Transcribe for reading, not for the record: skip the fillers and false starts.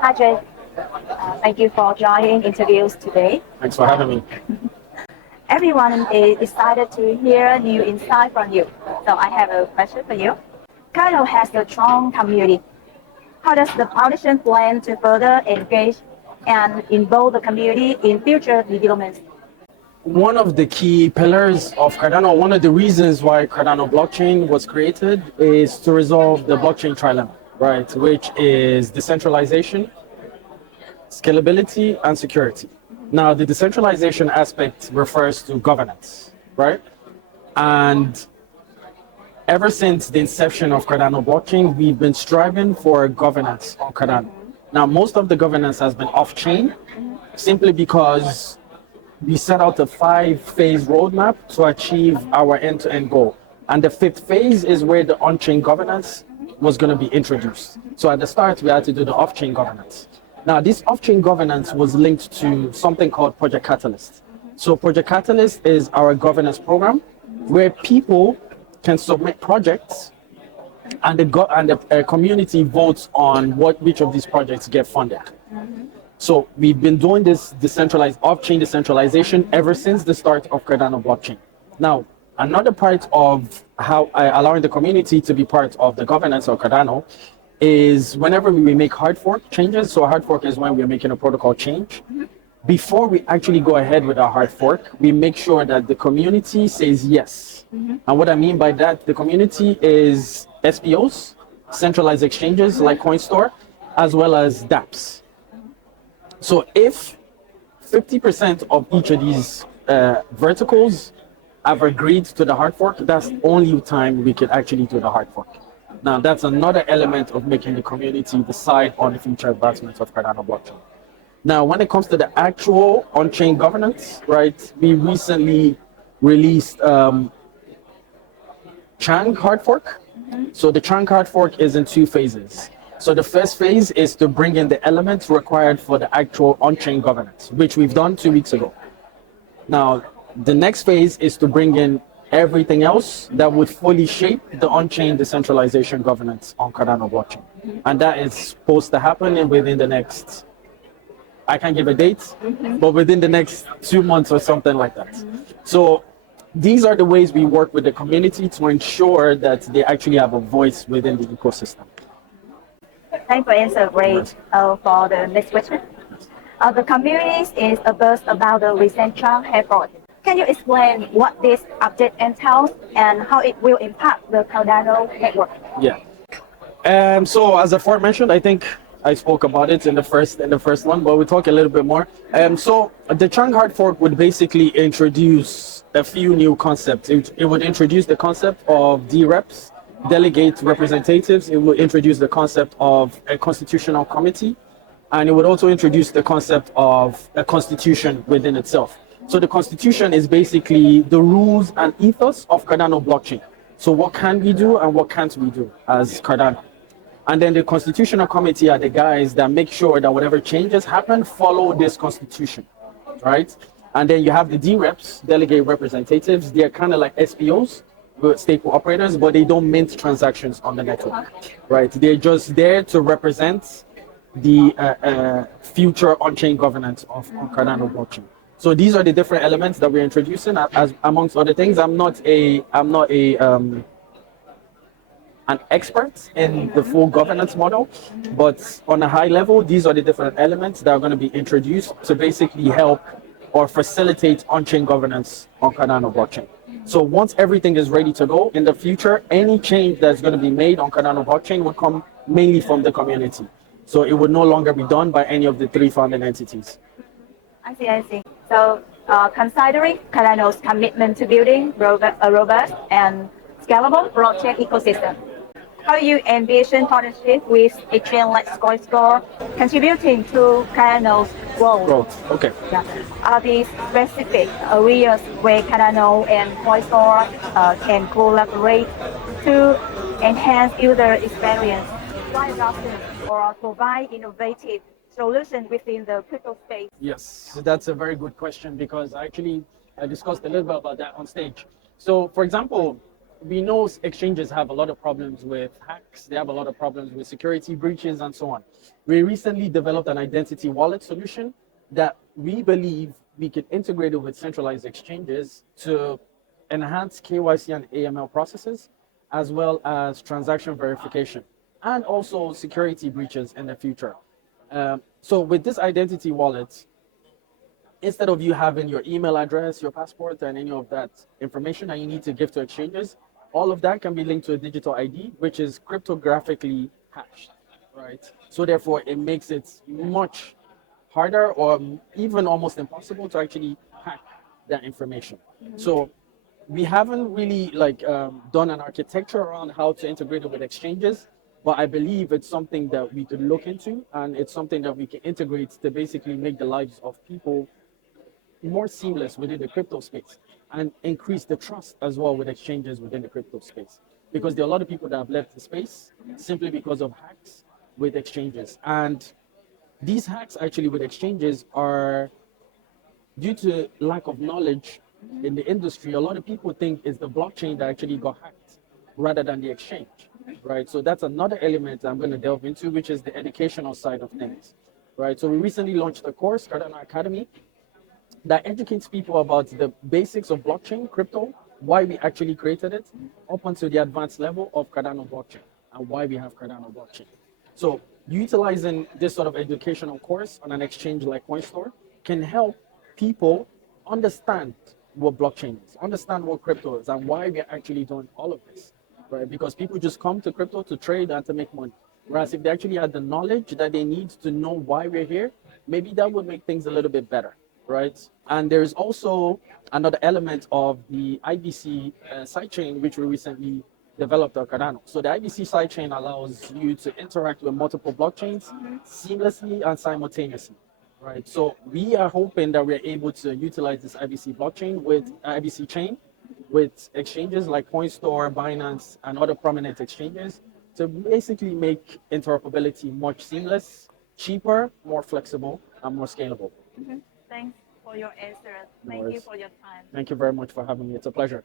Hi, Jay. Thank you for joining interviews today. Thanks for having me. Everyone is excited to hear new insight from you. So I have a question for you. Cardano has a strong community. How does the foundation plan to further engage and involve the community in future developments? One of the key pillars of Cardano, one of the reasons why Cardano blockchain was created is to resolve the blockchain trilemma, right? Which is decentralization, scalability, and security. Now, the decentralization aspect refers to governance, right? And ever since the inception of Cardano blockchain, we've been striving for governance on Cardano. Now, most of the governance has been off-chain simply because we set out a 5-phase roadmap to achieve our end-to-end goal. And the 5th phase is where the on-chain governance was going to be introduced. So at the start, we had to do the off-chain governance. Now, this off-chain governance was linked to something called Project Catalyst. So Project Catalyst is our governance program where people can submit projects and the community votes on which of these projects get funded. So we've been doing this decentralized off-chain decentralization ever since the start of Cardano blockchain. Now, another part of how allowing the community to be part of the governance of Cardano is whenever we make hard fork changes. So a hard fork is when we're making a protocol change. Before we actually go ahead with our hard fork, we make sure that the community says yes. And what I mean by that, the community is SPOs, centralized exchanges like CoinStore, as well as dApps. So if 50% of each of these verticals have agreed to the hard fork, that's the only time we could actually do the hard fork. Now, that's another element of making the community decide on the future advancements of Cardano blockchain. Now, when it comes to the actual on-chain governance, right, we recently released Chang hard fork. So the Chang hard fork is in 2 phases. So the first phase is to bring in the elements required for the actual on-chain governance, which we've done 2 weeks ago. Now, the next phase is to bring in everything else that would fully shape the on-chain decentralization governance on Cardano blockchain. And that is supposed to happen within the next, I can't give a date, but within the next 2 months or something like that. So these are the ways we work with the community to ensure that they actually have a voice within the ecosystem. Thanks for answering. Great. For the next question. The community is abuzz about the recent Trump report. Can you explain what this update entails and how it will impact the Cardano network? Yeah. So as aforementioned, I think I spoke about it in the first one, but we'll talk a little bit more. So the Chang hard fork would basically introduce a few new concepts. It would introduce the concept of DREPs, delegate representatives. It will introduce the concept of a constitutional committee, and it would also introduce the concept of a constitution within itself. So the constitution is basically the rules and ethos of Cardano blockchain. So what can we do and what can't we do as Cardano? And then the constitutional committee are the guys that make sure that whatever changes happen, follow this constitution, right? And then you have the DREPs, delegate representatives. They're kind of like SPOs, staple operators, but they don't mint transactions on the network, right? They're just there to represent the future on-chain governance of Cardano blockchain. So these are the different elements that we're introducing. As amongst other things, I'm not an expert in the full governance model, but on a high level, these are the different elements that are going to be introduced to basically help or facilitate on-chain governance on Cardano blockchain. So once everything is ready to go in the future, any change that's going to be made on Cardano blockchain would come mainly from the community. So it would no longer be done by any of the 3 founding entities. I see. So considering Cardano's commitment to building a robust and scalable blockchain ecosystem, how do you envision partnership with a chain like CoinStore contributing to Cardano's growth? Okay. Yeah. Are these specific areas where Cardano and CoinStore can collaborate to enhance user experience, drive adoption, or provide innovative solutions within the crypto space? Yes, that's a very good question because I discussed a little bit about that on stage. So, for example, we know exchanges have a lot of problems with hacks, they have a lot of problems with security breaches and so on. We recently developed an identity wallet solution that we believe we could integrate it with centralized exchanges to enhance KYC and AML processes, as well as transaction verification, and also security breaches in the future. So with this identity wallet, instead of you having your email address, your passport, and any of that information that you need to give to exchanges, all of that can be linked to a digital ID, which is cryptographically hashed, right? So therefore, it makes it much harder or even almost impossible to actually hack that information. So we haven't really done an architecture around how to integrate it with exchanges, but I believe it's something that we could look into, and it's something that we can integrate to basically make the lives of people more seamless within the crypto space and increase the trust as well with exchanges within the crypto space. Because there are a lot of people that have left the space simply because of hacks with exchanges. And these hacks actually with exchanges are due to lack of knowledge in the industry. A lot of people think it's the blockchain that actually got hacked rather than the exchange, right? So that's another element I'm going to delve into, which is the educational side of things, right? So we recently launched a course, Cardano Academy, that educates people about the basics of blockchain, crypto, why we actually created it, up until the advanced level of Cardano blockchain and why we have Cardano blockchain. So utilizing this sort of educational course on an exchange like CoinStore can help people understand what blockchain is, understand what crypto is, and why we're actually doing all of this, right? Because people just come to crypto to trade and to make money. Whereas if they actually had the knowledge that they need to know why we're here, maybe that would make things a little bit better, right? And there's also another element of the IBC sidechain, which we recently developed on Cardano. So the IBC sidechain allows you to interact with multiple blockchains seamlessly and simultaneously, right? So we are hoping that we're able to utilize this IBC blockchain with IBC chain with exchanges like CoinStore, Binance, and other prominent exchanges to basically make interoperability much seamless, cheaper, more flexible, and more scalable. Thanks for your answer. No Thank you worries. for your time. Thank you very much for having me. It's a pleasure.